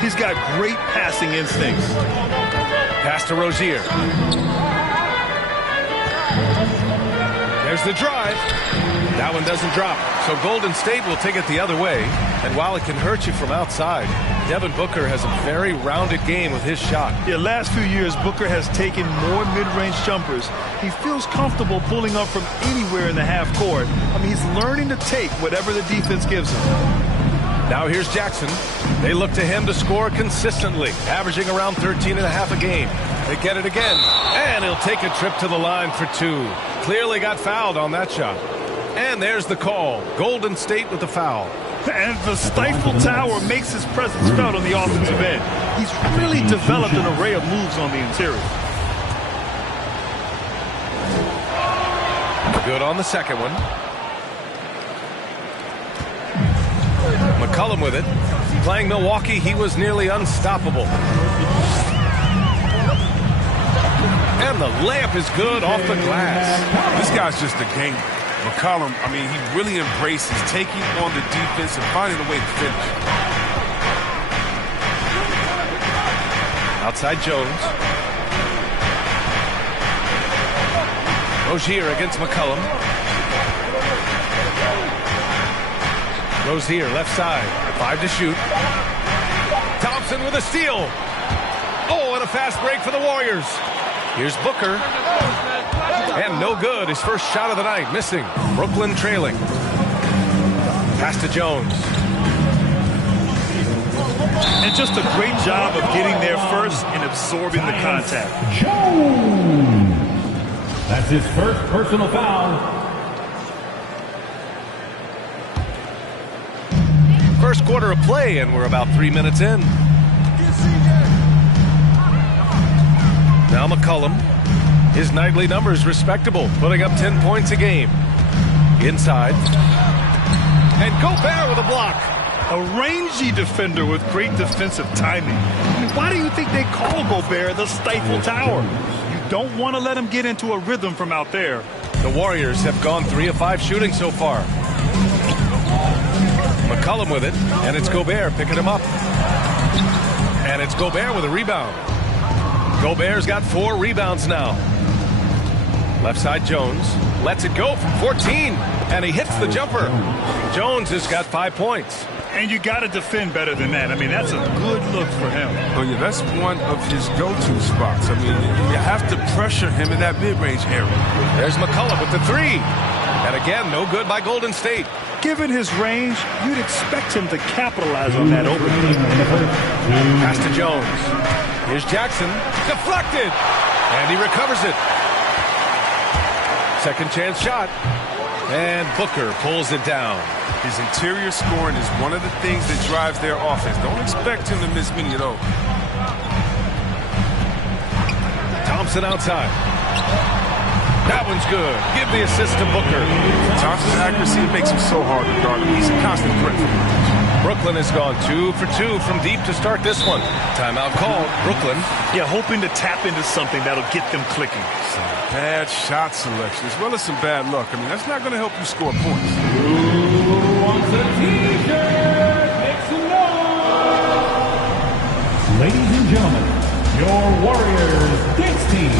He's got great passing instincts. Pass to Rozier. There's the drive. That one doesn't drop. So Golden State will take it the other way. And while it can hurt you from outside, Devin Booker has a very rounded game with his shot. Yeah, last few years, Booker has taken more mid-range jumpers. He feels comfortable pulling up from anywhere in the half court. I mean, he's learning to take whatever the defense gives him. Now here's Jackson. They look to him to score consistently, averaging around 13.5 a game. They get it again, and he'll take a trip to the line for two. Clearly got fouled on that shot. And there's the call. Golden State with the foul. And the stifle tower makes his presence felt on the offensive end. He's really developed an array of moves on the interior. Good on the second one. McCollum with it. Playing Milwaukee, he was nearly unstoppable. And the layup is good off the glass. This guy's just a gamer. McCollum, I mean, he really embraces taking on the defense and finding a way to finish. Outside Jones. Rozier against McCollum. Rozier left side. 5 to shoot. Thompson with a steal. Oh, and a fast break for the Warriors. Here's Booker. And no good. His first shot of the night missing. Brooklyn trailing. Pass to Jones. And just a great job of getting there first and absorbing the contact. Jones. That's his first personal foul. First quarter of play, and we're about 3 minutes in. Now McCollum. His nightly numbers respectable, putting up 10 points a game. Inside. And Gobert with a block. A rangy defender with great defensive timing. I mean, why do you think they call Gobert the stifle tower? You don't want to let him get into a rhythm from out there. The Warriors have gone 3 of 5 shooting so far. McCollum with it, and it's Gobert picking him up. And it's Gobert with a rebound. Gobert's got 4 rebounds now. Left side Jones lets it go from 14, and he hits the jumper. Jones has got 5 points. And you got to defend better than that. I mean, that's a good look for him. Oh, yeah, that's one of his go-to spots. I mean, you have to pressure him in that mid-range area. There's McCollum with the 3. And again, no good by Golden State. Given his range, you'd expect him to capitalize on that opening. Pass to Jones. Here's Jackson. Deflected. And he recovers it. Second chance shot. And Booker pulls it down. His interior scoring is one of the things that drives their offense. Don't expect him to miss many of those. Thompson outside. That one's good. Give the assist to Booker. Thompson's accuracy makes him so hard to guard. He's a constant threat for him. Brooklyn has gone 2 for 2 from deep to start this one. Timeout called. Brooklyn. Yeah, hoping to tap into something that'll get them clicking. Some bad shot selection as well as some bad luck. I mean, that's not going to help you score points. Who wants a t-shirt? Make some noise. Ladies and gentlemen, your Warriors dance team.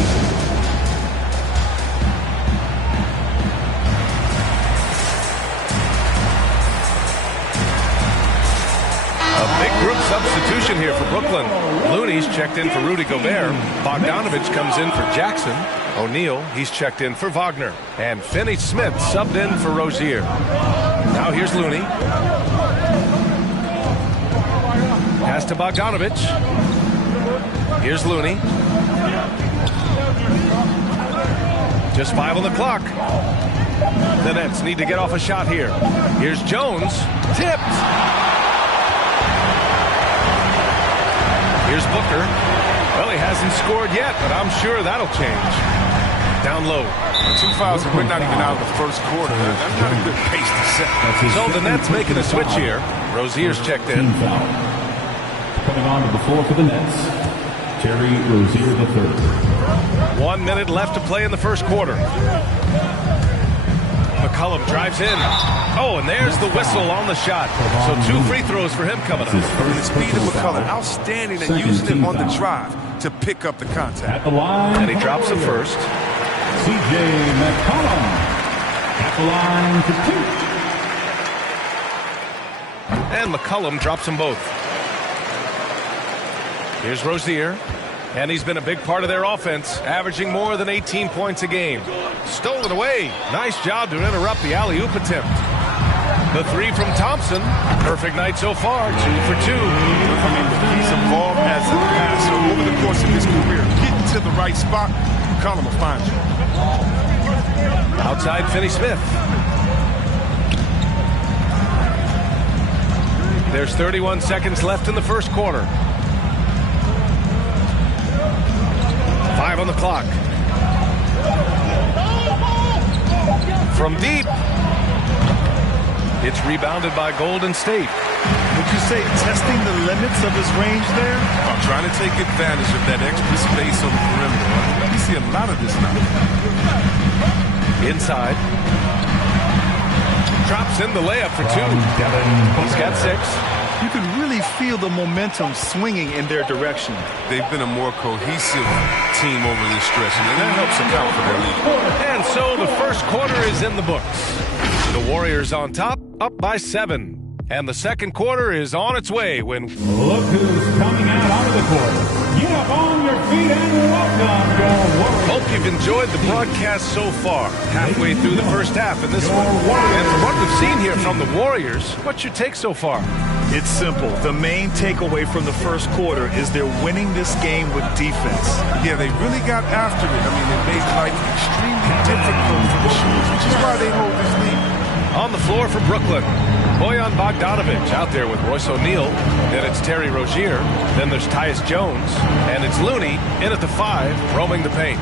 Group substitution here for Brooklyn. Looney's checked in for Rudy Gobert. Bogdanovich comes in for Jackson. O'Neal, he's checked in for Wagner. And Finney-Smith subbed in for Rozier. Now here's Looney. Pass to Bogdanovich. Here's Looney. Just 5 on the clock. The Nets need to get off a shot here. Here's Jones. Tipped. Here's Booker. Well, he hasn't scored yet, but I'm sure that'll change. Down low. 2 fouls and we're not even out of the first quarter. That's not a good pace to set. So the Nets making a switch here. Rozier's checked in. Coming on to the floor for the Nets, Terry Rozier III. 1 minute left to play in the first quarter. McCollum drives in. Oh, and there's the whistle on the shot. So 2 free throws for him coming up. The speed of McCollum, outstanding at using it on the drive to pick up the contact. At the line. And he drops it first. C.J. McCollum. At the line for 2. And McCollum drops them both. Here's Rozier. And he's been a big part of their offense, averaging more than 18 points a game. Stolen away. Nice job to interrupt the alley-oop attempt. The 3 from Thompson. Perfect night so far, 2 for 2. I mean, he's evolved as a passer over the course of his career. Getting to the right spot, McCollum will find you. Outside Finney-Smith. There's 31 seconds left in the first quarter. 5 on the clock. From deep. It's rebounded by Golden State. Would you say testing the limits of his range there? Trying to take advantage of that extra space on the perimeter. We see a lot of this now. Inside. Drops in the layup for 2. He's got 6. You can really feel the momentum swinging in their direction. They've been a more cohesive team over this stretch, and that helps account for their lead. And so the first quarter is in the books. The Warriors on top, up by 7. And the second quarter is on its way when... Look who's coming out onto the court. Get up on your feet and welcome your Warriors. Hope you've enjoyed the broadcast so far. Halfway through the first half in this one. And from what we've seen here from the Warriors, what's your take so far? It's simple. The main takeaway from the first quarter is they're winning this game with defense. Yeah, they really got after it. I mean, they made life extremely difficult for the shooters, which is why they hold this lead. On the floor for Brooklyn, Bojan Bogdanovic out there with Royce O'Neal. Then it's Terry Rozier. Then there's Tyus Jones. And it's Looney in at the 5, roaming the paint.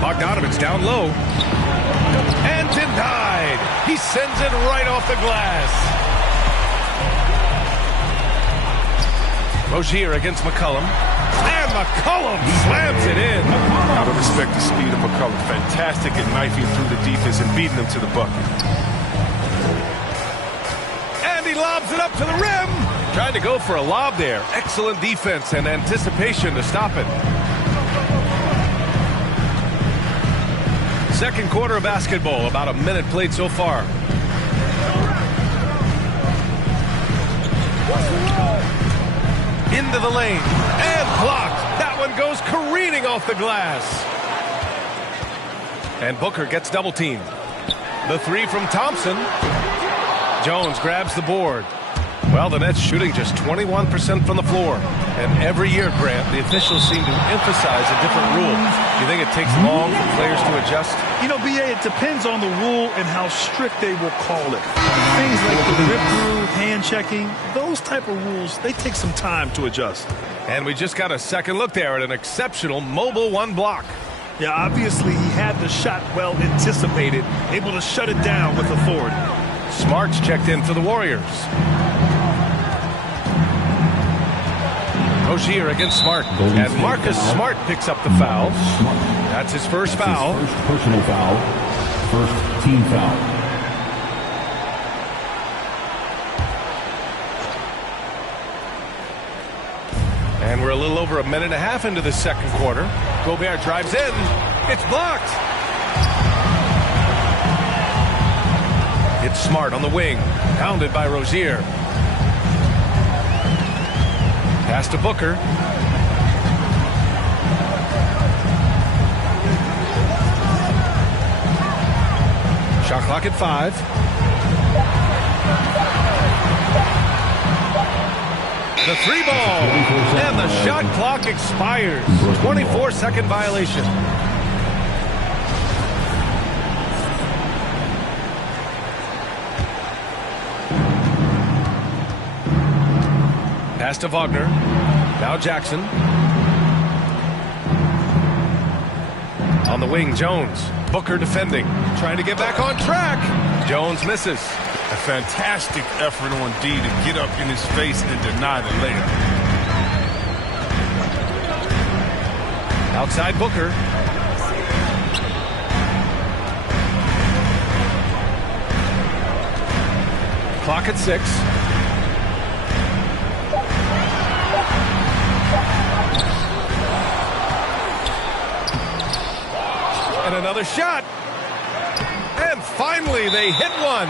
Bogdanovic's down low. And denied. He sends it right off the glass. Rozier against McCollum. And McCollum slams it in. Out of respect the speed of McCollum. Fantastic at knifing through the defense and beating them to the bucket. And he lobs it up to the rim. Trying to go for a lob there. Excellent defense and anticipation to stop it. Second quarter of basketball. About a minute played so far. Into the lane. And blocked. That one goes careening off the glass. And Booker gets double teamed. The 3 from Thompson. Jones grabs the board. Well, the Nets shooting just 21% from the floor. And every year, Grant, the officials seem to emphasize a different rule. Do you think it takes long for players to adjust? You know, B.A., it depends on the rule and how strict they will call it. Things like the rip through, hand checking, those type of rules, they take some time to adjust. And we just got a second look there at an exceptional mobile 1 block. Yeah, obviously he had the shot well anticipated, able to shut it down with authority. Smart's checked in for the Warriors. Rozier against Smart. And Marcus Smart picks up the foul. That's his first foul. His first personal foul. First team foul. And we're a little over a minute and a half into the second quarter. Gobert drives in. It's blocked. It's Smart on the wing. Pounded by Rozier. Pass to Booker. Shot clock at 5. The 3 ball. And the shot clock expires. 24-second violation. Pass to Wagner. Now Jackson. On the wing, Jones. Booker defending. Trying to get back on track. Jones misses. A fantastic effort on D to get up in his face and deny the layup. Outside Booker. Clock at 6. And another shot. And finally, they hit one.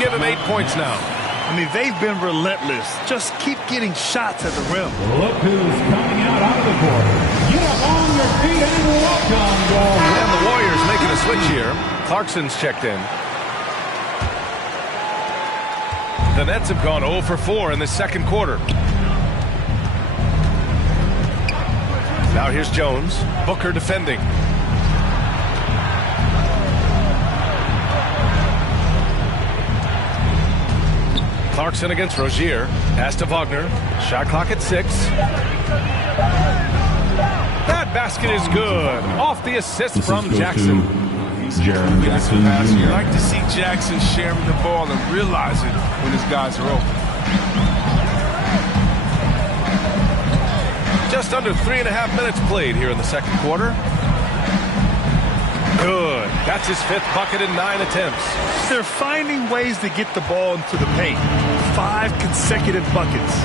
Give him 8 points now. I mean, they've been relentless. Just keep getting shots at the rim. Look who's coming out onto the court. Get up on your feet and welcome, Go. And the Warriors making a switch here. Clarkson's checked in. The Nets have gone 0 for 4 in the second quarter. Now here's Jones. Booker defending. Clarkson against Rozier. Pass to Wagner. Shot clock at 6. That basket is good. Off the assist from Jackson. Jaren Jackson Jr. You like to see Jackson sharing the ball and realizing when his guys are open. Just under 3.5 minutes played here in the second quarter. Good. That's his 5th bucket in 9 attempts. They're finding ways to get the ball into the paint. 5 consecutive buckets.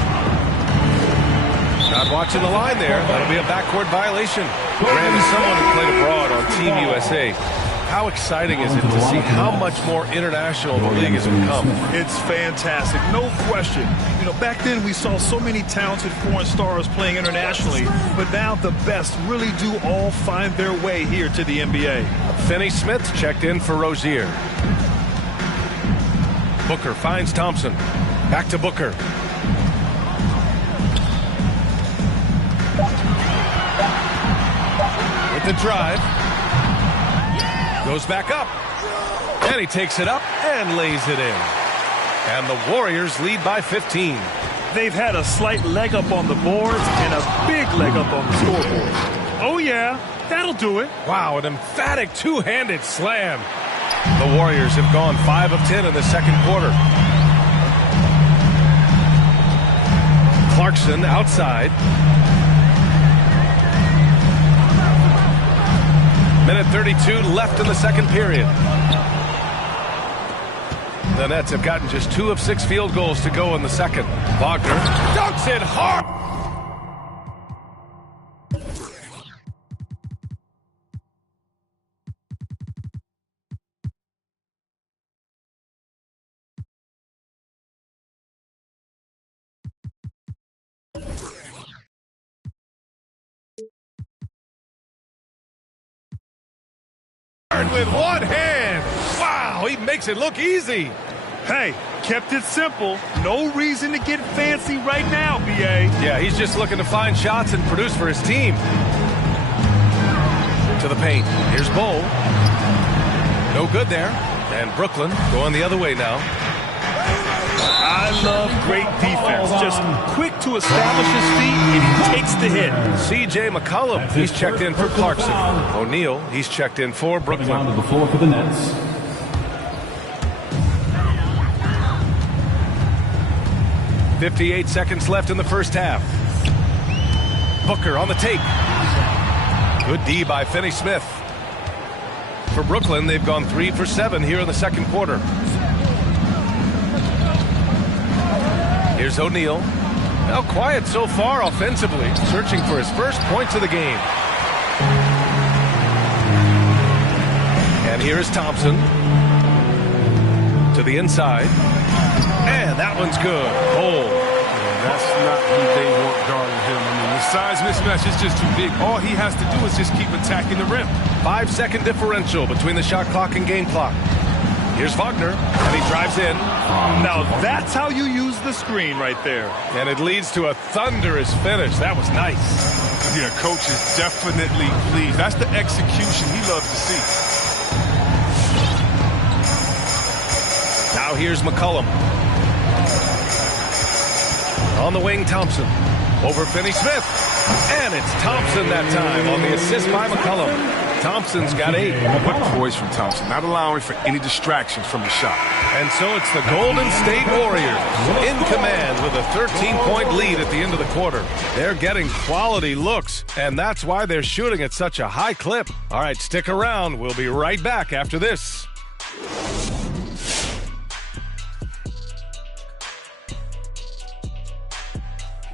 Not watching the line there. That'll be a backcourt violation. Grant is someone who played abroad on Team USA. How exciting is it to see how much more international the league has become? It's fantastic, no question. You know, back then we saw so many talented foreign stars playing internationally, but now the best really do all find their way here to the NBA. Finney-Smith checked in for Rozier. Booker finds Thompson. Back to Booker. With the drive. Goes back up. And he takes it up and lays it in. And the Warriors lead by 15. They've had a slight leg up on the boards and a big leg up on the scoreboard. Oh yeah, that'll do it. Wow, an emphatic two-handed slam. The Warriors have gone 5 of 10 in the second quarter. Clarkson outside. Minute 32 left in the second period. The Nets have gotten just 2 of 6 field goals to go in the second. Wagner dunks it hard. With one hand. Wow, he makes it look easy. Hey, kept it simple. No reason to get fancy right now, B.A. Yeah, he's just looking to find shots and produce for his team. To the paint. Here's Bol. No good there. And Brooklyn going the other way now. I love great defense. Just quick to establish his feet, and he takes the hit. C.J. McCollum, he's checked in for Clarkson. O'Neal, he's checked in for Brooklyn. Onto the floor for the Nets. .58 seconds left in the first half. Booker on the take. Good D by Finney-Smith. For Brooklyn, they've gone 3 for 7 here in the second quarter. Here's O'Neal. Now quiet so far offensively, searching for his first points of the game. And here's Thompson. To the inside. And that one's good. Bol. That's not who they want guarding him. I mean, the size mismatch is just too big. All he has to do is just keep attacking the rim. 5-second differential between the shot clock and game clock. Here's Wagner, and he drives in. Now that's how you use the screen right there. And it leads to a thunderous finish. That was nice. Yeah, coach is definitely pleased. That's the execution he loves to see. Now here's McCollum. On the wing, Thompson. Over Finney-Smith. And it's Thompson that time on the assist by McCollum. Thompson's got 8. Good poise from Thompson, not allowing for any distractions from the shot. And so it's the Golden State Warriors in command with a 13-point lead at the end of the quarter. They're getting quality looks, and that's why they're shooting at such a high clip. All right, stick around. We'll be right back after this.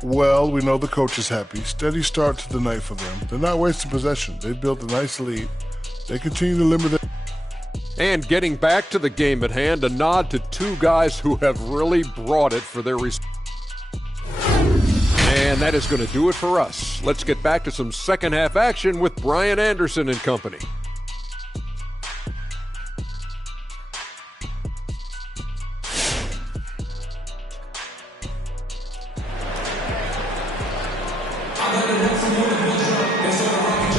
Well, we know the coach is happy. Steady start to the night for them. They're not wasting possession. They've built a nice lead. They continue to limit their... And getting back to the game at hand, a nod to two guys who have really brought it for their... And that is going to do it for us. Let's get back to some second half action with Brian Anderson and company.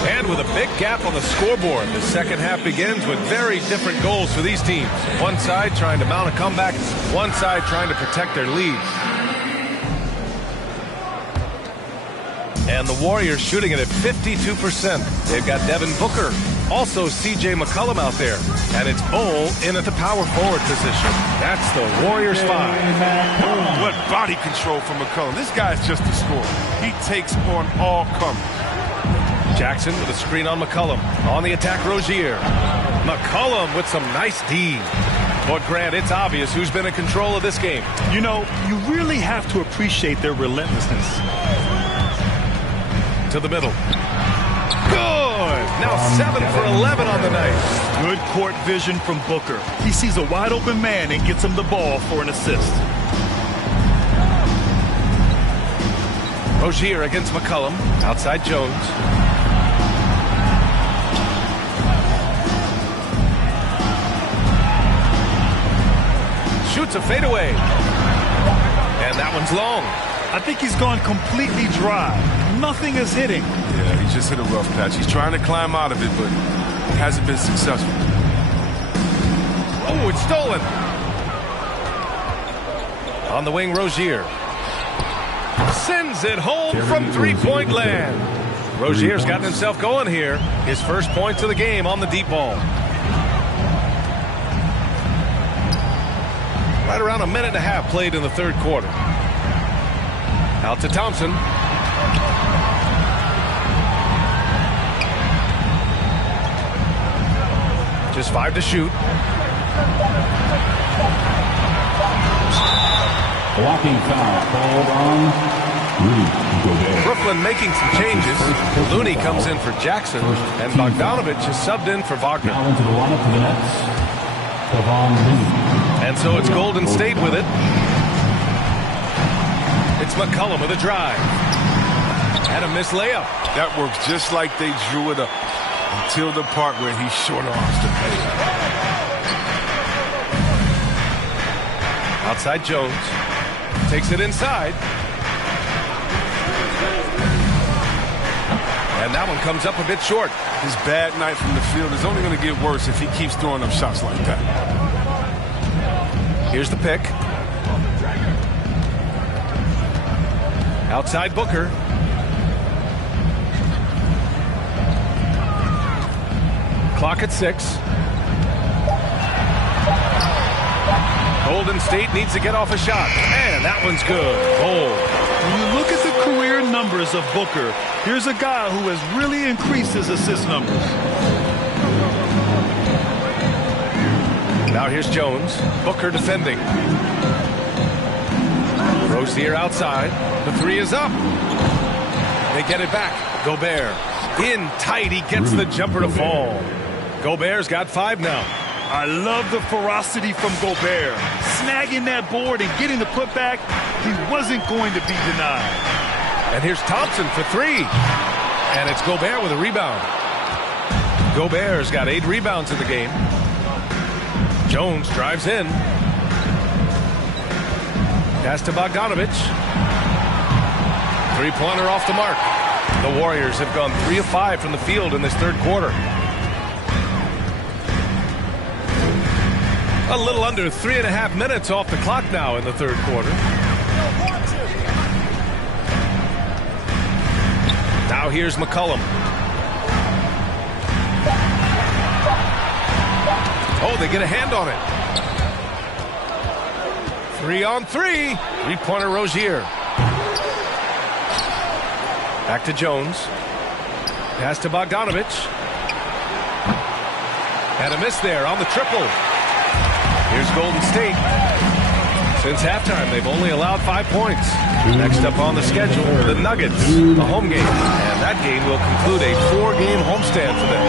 And with a big gap on the scoreboard, the second half begins with very different goals for these teams. One side trying to mount a comeback, one side trying to protect their lead. And the Warriors shooting it at 52%. They've got Devin Booker, also C.J. McCollum out there. And it's Bol in at the power forward position. That's the Warriors 5. What body control from McCollum. This guy's just a scorer. He takes on all comers. Jackson with a screen on McCollum. On the attack, Rozier. McCollum with some nice D. But Grant, it's obvious who's been in control of this game. You know, you really have to appreciate their relentlessness. To the middle. Good! Now 7 for 11 on the night. Good court vision from Booker. He sees a wide open man and gets him the ball for an assist. Rozier against McCollum. Outside Jones. Shoots a fadeaway. And that one's long. I think he's gone completely dry. Nothing is hitting. Yeah, he just hit a rough patch. He's trying to climb out of it, but hasn't been successful. Oh, it's stolen. On the wing, Rozier. Sends it home from three-point land. Rozier's gotten himself going here. His first points of the game on the deep ball. Right around a minute and a half played in the third quarter. Out to Thompson. Just 5 to shoot. Blocking foul called on Rudy Gobert. Brooklyn making some changes. Looney comes in for Jackson, and Bogdanovic is subbed in for Wagner. Now into the lineup for the Nets, Kevon Looney. And so it's Golden State with it. It's McCollum with a drive. And a missed layup. That works just like they drew it up until the part where he short arms to pay. Outside Jones. Takes it inside. And that one comes up a bit short. His bad night from the field is only going to get worse if he keeps throwing up shots like that. Here's the pick. Outside Booker. Clock at 6. Golden State needs to get off a shot. And that one's good. Goal. When you look at the career numbers of Booker, here's a guy who has really increased his assist numbers. Now here's Jones. Booker defending. Rozier outside. The 3 is up. They get it back. Gobert. In tight. He gets the jumper to fall. Gobert's got 5 now. I love the ferocity from Gobert. Snagging that board and getting the putback, he wasn't going to be denied. And here's Thompson for 3. And it's Gobert with a rebound. Gobert's got 8 rebounds in the game. Jones drives in. Pass to Bogdanovic. Three-pointer off the mark. The Warriors have gone 3 of 5 from the field in this third quarter. A little under 3.5 minutes off the clock now in the third quarter. Now here's McCollum. Oh, they get a hand on it. 3-on-3. Three-pointer Rozier. Back to Jones. Pass to Bogdanovic. And a miss there on the triple. Here's Golden State. Since halftime, they've only allowed 5 points. Next up on the schedule, the Nuggets, the home game. And that game will conclude a 4-game homestand for them.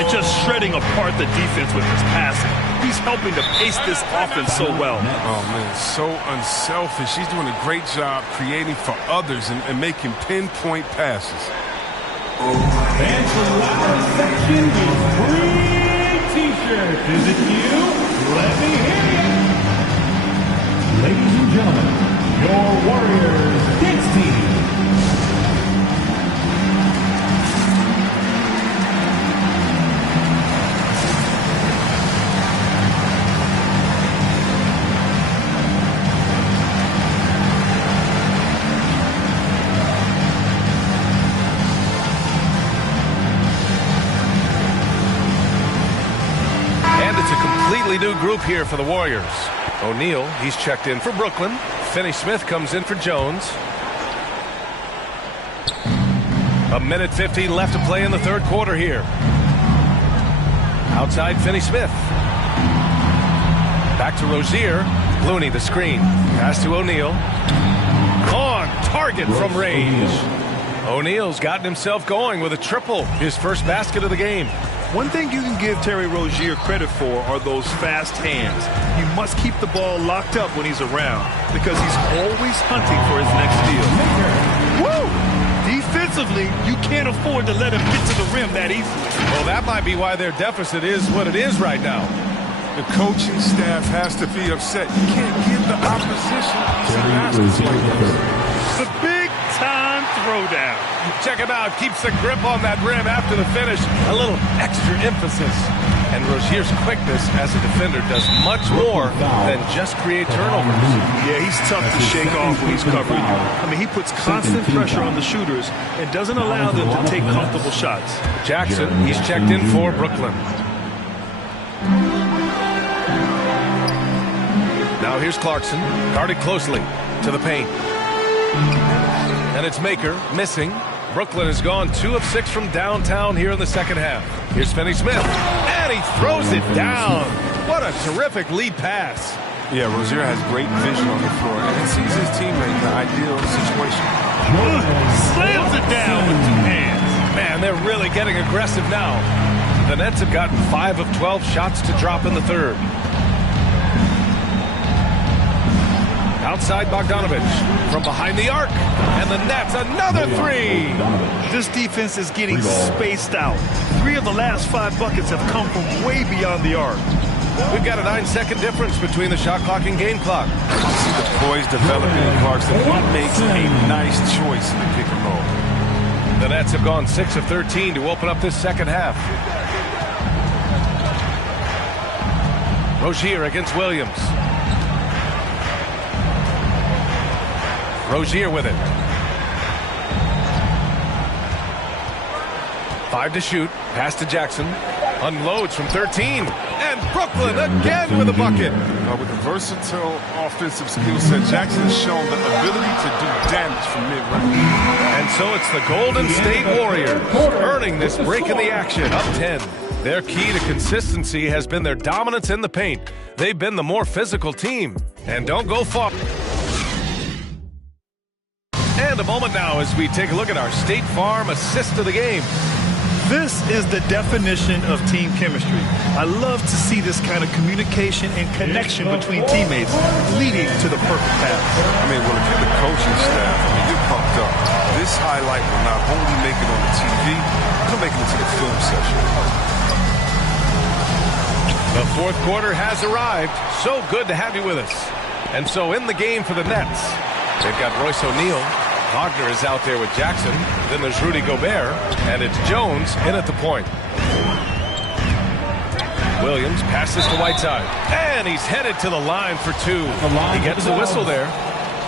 And just shredding apart the defense with his passing. He's helping to pace this offense so well. Oh, man, so unselfish. He's doing a great job creating for others and making pinpoint passes. And the last section is free T-shirts. Is it you? Let me hear you. Ladies and gentlemen, your Warriors Knicks team. New group here for the Warriors. O'Neal, he's checked in for Brooklyn. Finney-Smith comes in for Jones. 1:50 left to play in the third quarter here. Outside Finney-Smith. Back to Rozier. Looney the screen. Pass to O'Neal. On target from range. O'Neal's gotten himself going with a triple. His first basket of the game. One thing you can give Terry Rozier credit for are those fast hands. You must keep the ball locked up when he's around because he's always hunting for his next steal. Woo! Defensively, you can't afford to let him get to the rim that easily. Well, that might be why their deficit is what it is right now. The coaching staff has to be upset. You can't give the opposition easy baskets like this. The big-time throwdown. Check him out. Keeps the grip on that rim after the finish. A little extra emphasis. And Rozier's quickness as a defender does much more than just create turnovers. Yeah, he's tough to shake off when he's covering you. I mean, he puts constant pressure on the shooters and doesn't allow them to take comfortable shots. Jackson, he's checked in for Brooklyn. Now here's Clarkson, guarded closely to the paint. And it's Maker missing. Brooklyn has gone 2 of 6 from downtown here in the second half. Here's Finney-Smith, and he throws it down. What a terrific lead pass. Yeah, Rozier has great vision on the floor and sees his teammate in the ideal situation. Slams it down with 2 hands. Man, they're really getting aggressive now. The Nets have gotten 5 of 12 shots to drop in the third. Outside Bogdanovic from behind the arc, and the Nets another 3. This defense is getting spaced out. 3 of the last 5 buckets have come from way beyond the arc. We've got a 9-second difference between the shot clock and game clock. See the poise developing in Clarkson. He makes a nice choice in the pick and roll. The Nets have gone 6 of 13 to open up this second half. Rozier against Williams. Rozier with it. 5 to shoot. Pass to Jackson. Unloads from 13. And Brooklyn again with a bucket. With a versatile offensive skill set, Jackson has shown the ability to do damage from mid-range. And so it's the Golden State Warriors earning this break in the action, up 10. Their key to consistency has been their dominance in the paint. They've been the more physical team. And don't go far. And a moment now as we take a look at our State Farm assist of the game. This is the definition of team chemistry. I love to see this kind of communication and connection between teammates leading to the perfect pass. I mean, well, if you're the coaching staff, I mean, you're pumped up. This highlight will not only make it on the TV, it'll make it into the film session. The fourth quarter has arrived. So good to have you with us. And so in the game for the Nets, they've got Royce O'Neal. Wagner is out there with Jackson. Then there's Rudy Gobert. And it's Jones in at the point. Williams passes to Whiteside. And he's headed to the line for 2. He gets the whistle there.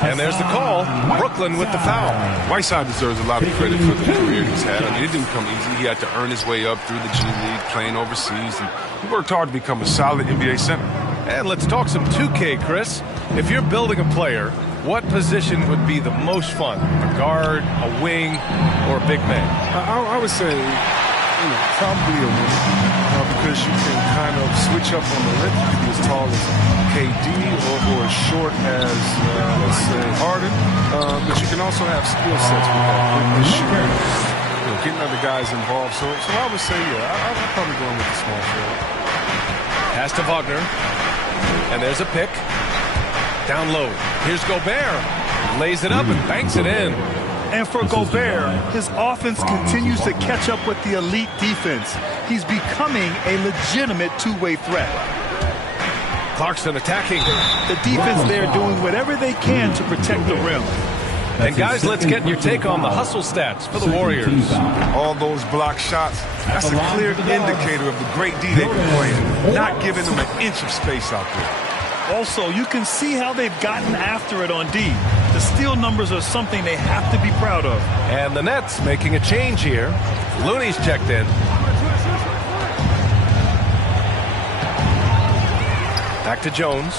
And there's the call. Brooklyn with the foul. Whiteside deserves a lot of credit for the career he's had. I mean, it didn't come easy. He had to earn his way up through the G League, playing overseas. And he worked hard to become a solid NBA center. And let's talk some 2K, Chris. If you're building a player, what position would be the most fun? A guard, a wing, or a big man? I would say probably a win because you can kind of switch up on the length. You can be as tall as KD or as short as, let's say, Harden. But you can also have skill sets with that. Quickness, shooting, getting other guys involved. So I would say, yeah, I'm probably going with the small forward. Pass to Wagner. And there's a pick. Down low. Here's Gobert. Lays it up and banks it in. And for Gobert, his offense continues to catch up with the elite defense. He's becoming a legitimate two-way threat. Clarkson attacking. The defense there doing whatever they can to protect the rim. And guys, let's get your take on the hustle stats for the Warriors. All those block shots, that's a clear indicator of the great D they've been playing, not giving them an inch of space out there. Also, you can see how they've gotten after it on D. The steal numbers are something they have to be proud of. And the Nets making a change here. Looney's checked in. Back to Jones.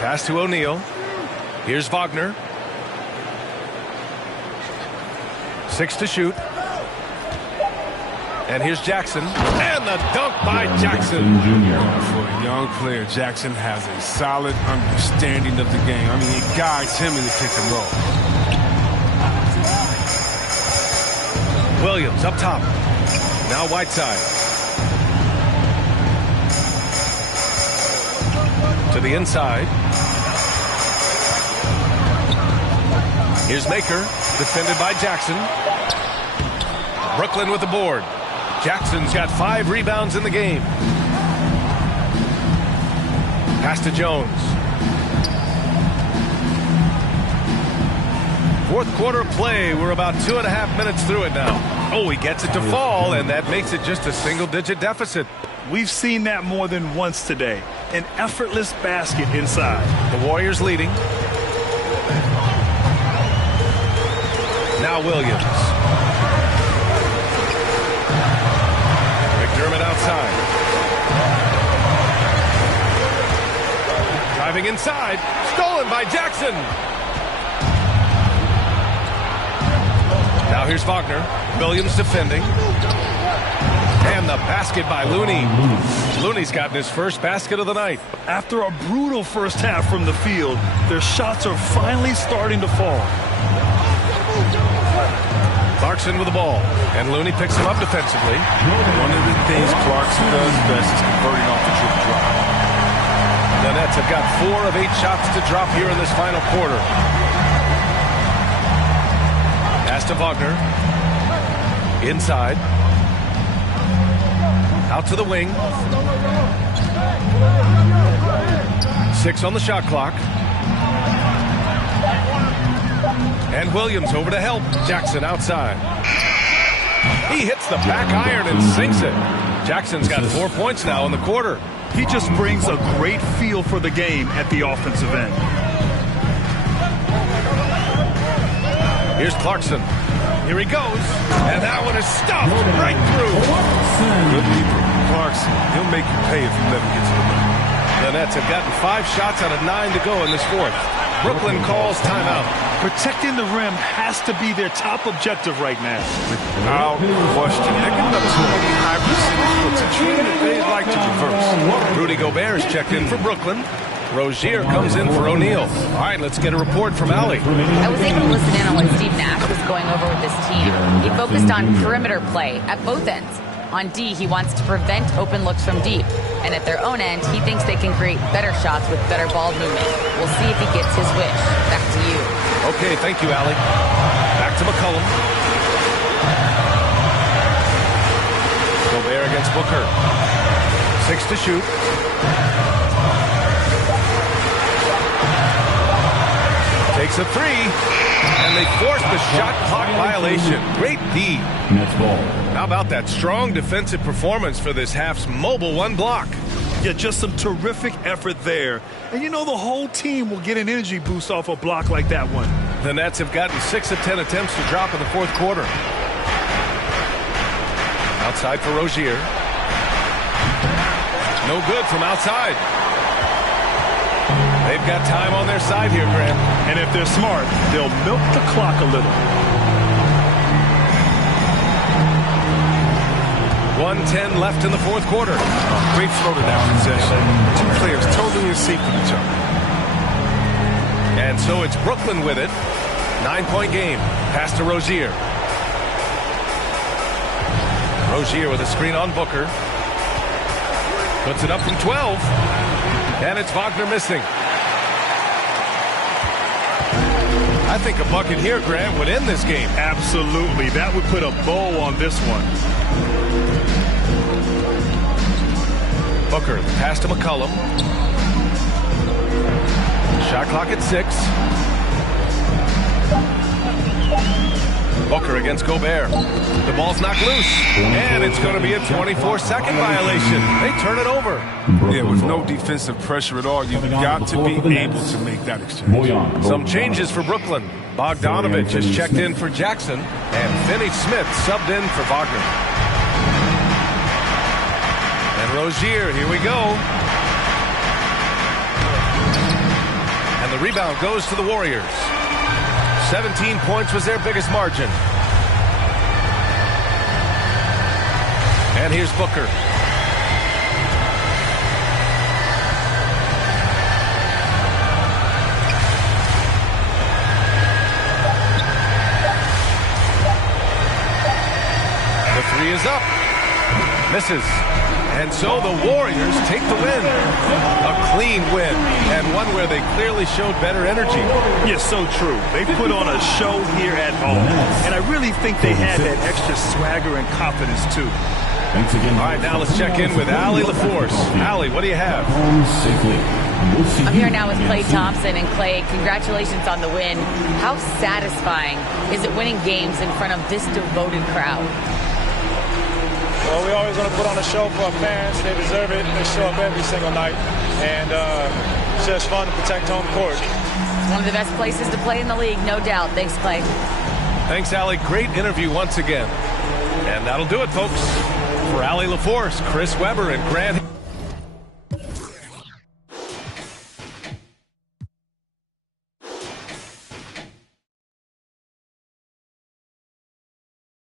Pass to O'Neal. Here's Wagner. 6 to shoot. And here's Jackson. And the dunk by Jackson. For a young player, Jackson has a solid understanding of the game. I mean, he guides him in the pick and roll. Williams up top. Now Whiteside. To the inside. Here's Maker. Defended by Jackson. Brooklyn with the board. Jackson's got 5 rebounds in the game. Pass to Jones. Fourth quarter play. We're about 2.5 minutes through it now. Oh, he gets it to fall, and that makes it just a single-digit deficit. We've seen that more than once today. An effortless basket inside. The Warriors leading. Now Williams. McDermott outside. Driving inside. Stolen by Jackson. Now here's Wagner. Williams defending. And the basket by Looney. Looney's gotten his first basket of the night. After a brutal first half from the field, their shots are finally starting to fall. Clarkson with the ball. And Looney picks him up defensively. One of the things Clarkson does best is converting off the drip drop. The Nets have got 4 of 8 shots to drop here in this final quarter. Pass to Wagner. Inside. Out to the wing. 6 on the shot clock. And Williams over to help. Jackson outside. He hits the back iron and sinks it. Jackson's got 4 points now in the quarter. He just brings a great feel for the game at the offensive end. Here's Clarkson. Here he goes. And that one is stuffed right through. Good keeper. Clarkson, he'll make you pay if you let him get to the rim. The Nets have gotten 5 shots out of 9 to go in this fourth. Brooklyn calls timeout. Protecting the rim has to be their top objective right now. Without question. They're giving up too many high percentage looks. A trend that they'd like to reverse. Rudy Gobert is checked in for Brooklyn. Rozier comes in for O'Neal. All right, let's get a report from Allie. I was able to listen in on what Steve Nash was going over with this team. He focused on perimeter play at both ends. On D, he wants to prevent open looks from deep. And at their own end, he thinks they can create better shots with better ball movement. We'll see if he gets his wish. Back to you. Okay, thank you, Allie. Back to McCollum. Gobert against Booker. 6 to shoot. Takes a 3. And they force the shot clock violation. Great D. Nets ball. How about that strong defensive performance for this half's mobile 1 block? Yeah, just some terrific effort there. And you know the whole team will get an energy boost off a block like that one. The Nets have gotten 6 of 10 attempts to drop in the fourth quarter. Outside for Rozier. No good from outside. They've got time on their side here, Grant. And if they're smart, they'll milk the clock a little. 1:10 left in the fourth quarter. Great flow to that possession. Two players totally in sync with each other. And so it's Brooklyn with it. 9-point game. Pass to Rozier. Rozier with a screen on Booker. Puts it up from 12. And it's Wagner missing. I think a bucket here, Grant, would end this game. Absolutely. That would put a bow on this one. Booker, pass to McCollum. Shot clock at 6. Booker against Gobert. The ball's knocked loose. And it's going to be a 24-second violation. They turn it over. Yeah, with no defensive pressure at all, you've got to be able to make that exchange. Some changes for Brooklyn. Bogdanovich has checked in for Jackson. And Finney Smith subbed in for Wagner. And Rozier, here we go. And the rebound goes to the Warriors. 17 points was their biggest margin. And here's Booker. The three is up. Misses. And so the Warriors take the win. A clean win, and one where they clearly showed better energy. Yeah, so true. They put on a show here at home, and I really think they had that extra swagger and confidence, too. Thanks again. All right, now let's check in with Allie LaForce. Allie, what do you have? Home safely. We'll see I'm you here now with Klay again Thompson. And Klay, congratulations on the win. How satisfying is it winning games in front of this devoted crowd? Well, we always want to put on a show for our fans. They deserve it. They show up every single night. And it's just fun to protect home court. One of the best places to play in the league, no doubt. Thanks, Klay. Thanks, Allie. Great interview once again. And that'll do it, folks. For Allie LaForce, Chris Webber, and Grant...